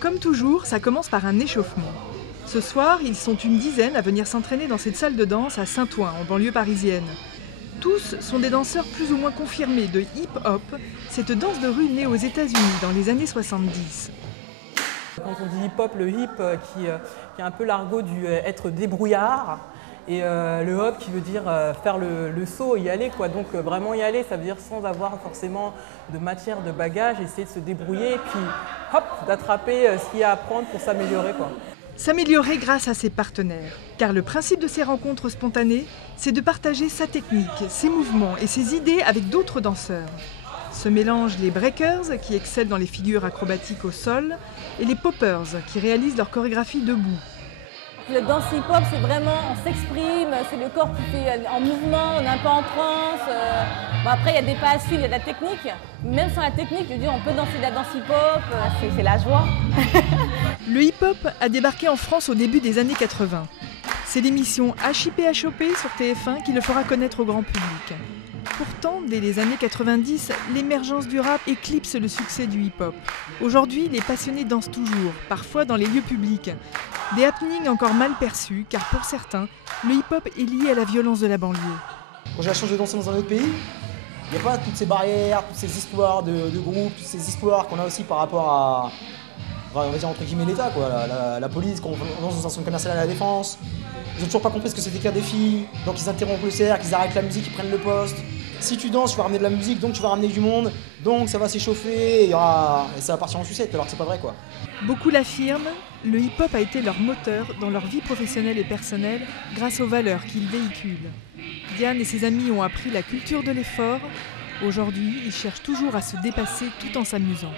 Comme toujours, ça commence par un échauffement. Ce soir, ils sont une dizaine à venir s'entraîner dans cette salle de danse à Saint-Ouen, en banlieue parisienne. Tous sont des danseurs plus ou moins confirmés de hip-hop, cette danse de rue née aux États-Unis dans les années 70. Quand on dit hip-hop, le hip qui est un peu l'argot du être débrouillard et le hop qui veut dire faire le saut et y aller, quoi. Donc vraiment y aller, ça veut dire sans avoir forcément de matière, de bagage, essayer de se débrouiller et puis hop, d'attraper ce qu'il y a à prendre pour s'améliorer, quoi. S'améliorer grâce à ses partenaires. Car le principe de ces rencontres spontanées, c'est de partager sa technique, ses mouvements et ses idées avec d'autres danseurs. Se mélangent les breakers, qui excellent dans les figures acrobatiques au sol, et les poppers, qui réalisent leur chorégraphie debout. La danse hip-hop, c'est vraiment, on s'exprime, c'est le corps qui fait en mouvement, on est un peu en transe. Bon, après, il y a des pas à suivre, il y a de la technique. Même sans la technique, je veux dire, on peut danser de la danse hip-hop, c'est la joie. Le hip-hop a débarqué en France au début des années 80. C'est l'émission HIP-HOP sur TF1 qui le fera connaître au grand public. Pourtant, dès les années 90, l'émergence du rap éclipse le succès du hip-hop. Aujourd'hui, les passionnés dansent toujours, parfois dans les lieux publics. Des happenings encore mal perçus, car pour certains, le hip-hop est lié à la violence de la banlieue. Quand j'ai la chance de danser dans un autre pays, il n'y a pas toutes ces barrières, toutes ces histoires de groupes, toutes ces histoires qu'on a aussi par rapport à, on va dire entre guillemets l'État, quoi, la police, quand on danse dans un centre commercial à la Défense. Ils n'ont toujours pas compris ce que c'était qu'à des filles, donc ils interrompent le cercle, ils arrêtent la musique, ils prennent le poste. Si tu danses, tu vas ramener de la musique, donc tu vas ramener du monde, donc ça va s'échauffer, et ça va partir en sucette, alors que c'est pas vrai, quoi. Beaucoup l'affirment, le hip-hop a été leur moteur dans leur vie professionnelle et personnelle grâce aux valeurs qu'il véhicule. Diane et ses amis ont appris la culture de l'effort. Aujourd'hui, ils cherchent toujours à se dépasser tout en s'amusant.